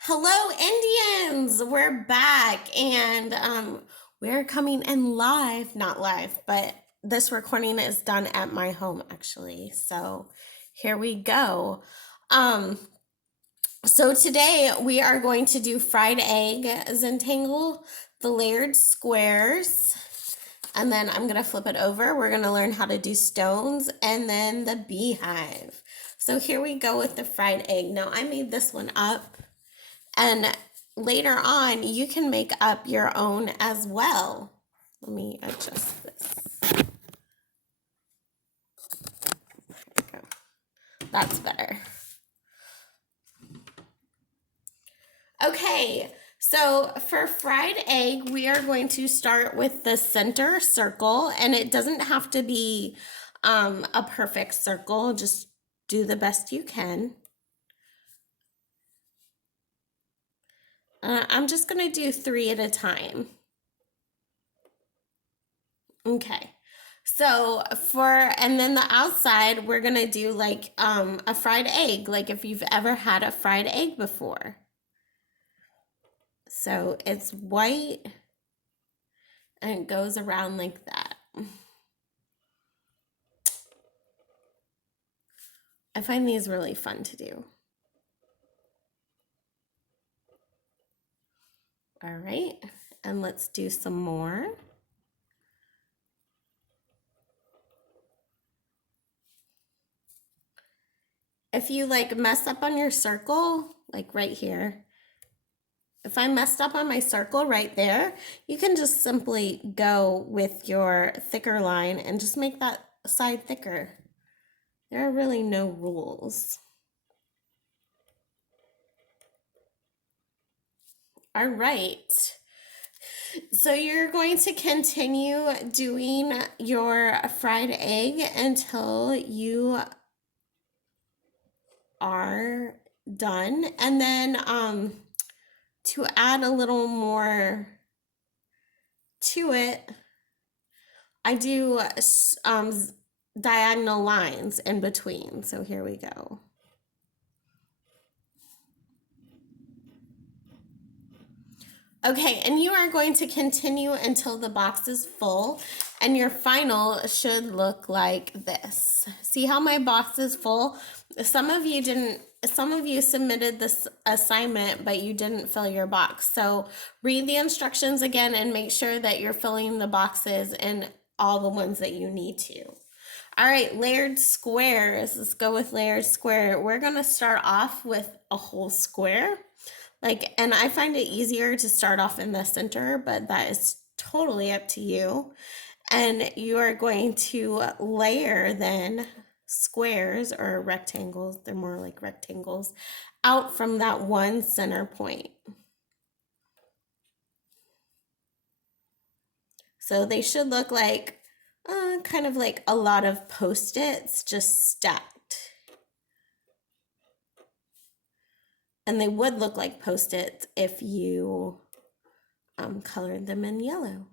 Hello, Indians! We're back and we're coming in live, not live, but this recording is done at my home actually. So here we go. Um, so today we are going to do fried egg zentangle, the layered squares, and then I'm gonna flip it over. We're gonna learn how to do stones and then the beehive. So here we go with the fried egg. Now I made this one up. And later on, you can make up your own as well. Let me adjust this. That's better. Okay, so for fried egg, we are going to start with the center circle, and it doesn't have to be a perfect circle. Just do the best you can. I'm just going to do 3 at a time. Okay. So and then the outside, we're gonna do like a fried egg, like if you've ever had a fried egg before. So it's white and it goes around like that. I find these really fun to do. All right, and let's do some more. If you like mess up on your circle, like right here, if I messed up on my circle right there, you can just simply go with your thicker line and just make that side thicker. There are really no rules. All right. So you're going to continue doing your fried egg until you are done. And then to add a little more to it, I do diagonal lines in between. So here we go. Okay, and you are going to continue until the box is full, and your final should look like this. See how my box is full? Some of you submitted this assignment, but you didn't fill your box. So read the instructions again and make sure that you're filling the boxes and all the ones that you need to. All right, layered squares. Let's go with layered square. We're gonna start off with a whole square. And I find it easier to start off in the center, but that is totally up to you. And you are going to layer then squares or rectangles, they're more like rectangles, out from that one center point. So they should look like kind of like a lot of Post-its just stacked. And they would look like Post-its if you colored them in yellow.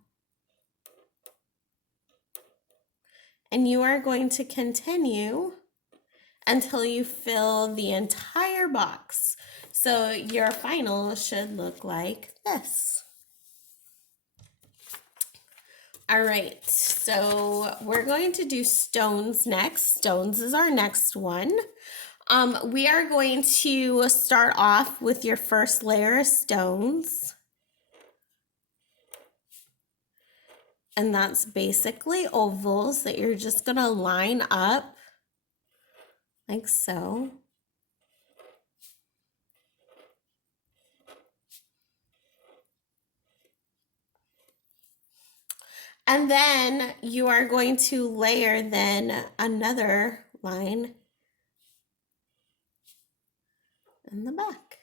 And you are going to continue until you fill the entire box. So your final should look like this. All right, so we're going to do stones next. Stones is our next one. We are going to start off with your first layer of stones. And that's basically ovals that you're just gonna line up like so. And then you are going to layer then another line in the back.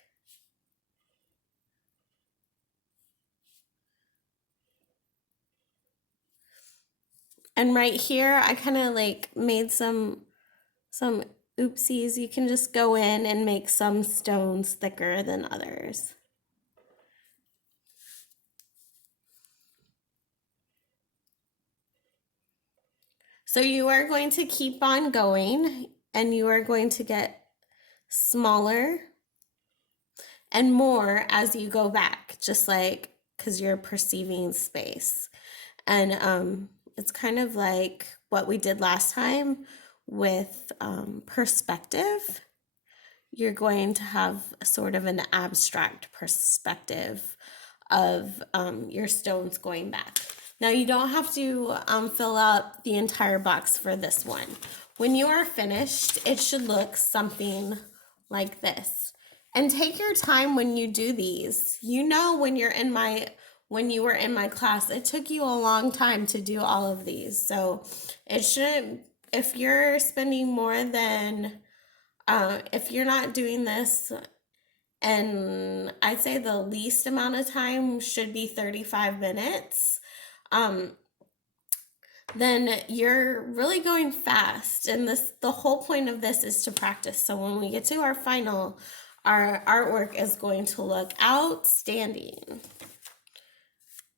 And right here, I kind of like made some oopsies. You can just go in and make some stones thicker than others. So you are going to keep on going and you are going to get smaller and more as you go back, just like because you're perceiving space. And it's kind of like what we did last time with perspective. You're going to have sort of an abstract perspective of your stones going back. Now you don't have to fill out the entire box for this one. When you are finished, it should look something like this. And take your time when you do these. You know, when you were in my class, it took you a long time to do all of these. So it shouldn't, if you're spending more than, if you're not doing this, and I'd say the least amount of time should be 35 minutes, then you're really going fast. And the whole point of this is to practice. So when we get to our final, our artwork is going to look outstanding.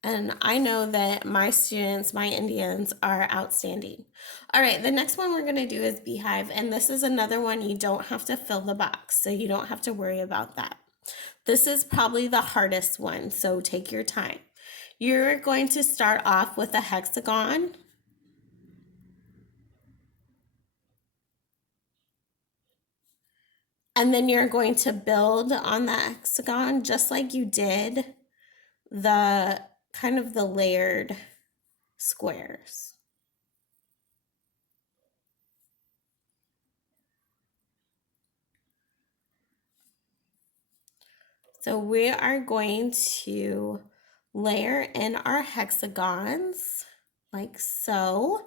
And I know that my students, my Indians, are outstanding. All right, the next one we're gonna do is beehive. And this is another one you don't have to fill the box, so you don't have to worry about that. This is probably the hardest one, so take your time. You're going to start off with a hexagon. And then you're going to build on that hexagon just like you did the kind of the layered squares. So we are going to layer in our hexagons like so.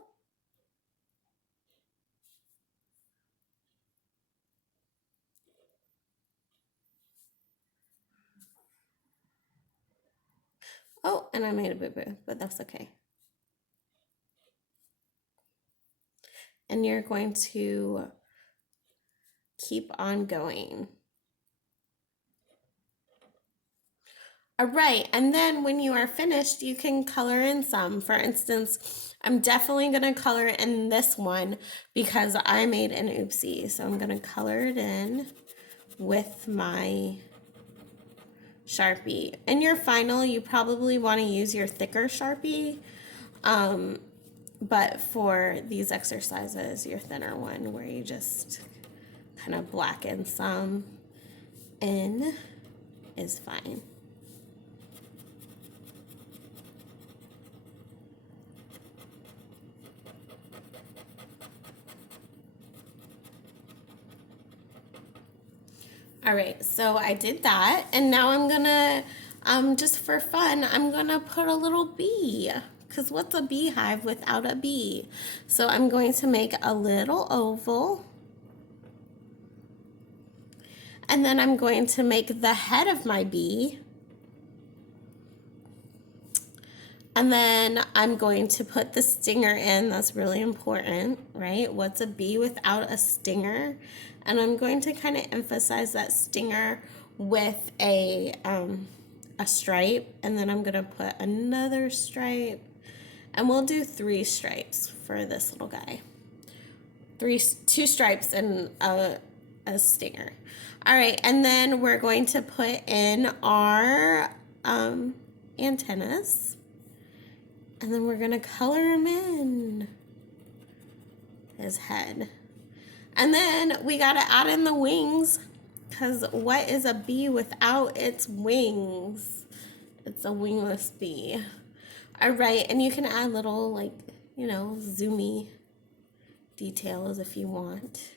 Oh, and I made a boo-boo, but that's okay. And you're going to keep on going. All right, and then when you are finished, you can color in some. For instance, I'm definitely gonna color in this one because I made an oopsie. So I'm gonna color it in with my Sharpie. In your final, you probably wanna use your thicker Sharpie. But for these exercises, your thinner one where you just kind of blacken some in is fine. All right, so I did that, and now I'm gonna, just for fun, I'm gonna put a little bee, because what's a beehive without a bee? So I'm going to make a little oval, and then I'm going to make the head of my bee, and then I'm going to put the stinger in. That's really important, right? What's a bee without a stinger? And I'm going to kind of emphasize that stinger with a stripe, and then I'm gonna put another stripe, and we'll do 3 stripes for this little guy. 2 stripes and a stinger. All right, and then we're going to put in our antennas, and then we're gonna color him in his head. And then we gotta add in the wings, because what is a bee without its wings? It's a wingless bee. All right, and you can add little, like, you know, zoomy details if you want.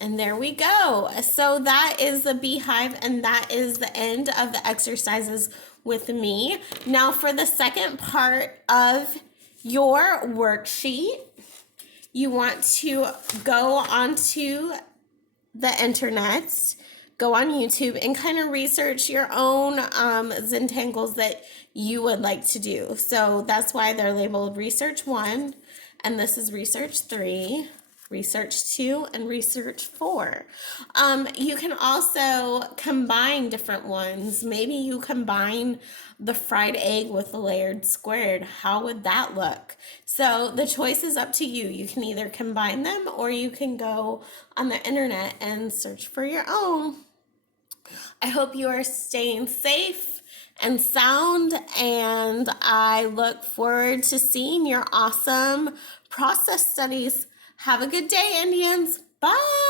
And there we go. So that is the beehive, and that is the end of the exercises with me. Now for the second part of your worksheet, you want to go onto the internet, go on YouTube, and kind of research your own Zentangles that you would like to do. So that's why they're labeled Research 1, and this is Research 3, Research 2, and Research 4. You can also combine different ones. Maybe you combine the fried egg with the layered squared. How would that look? So the choice is up to you. You can either combine them, or you can go on the internet and search for your own. I hope you are staying safe and sound, and I look forward to seeing your awesome process studies. Have a good day, Indians. Bye.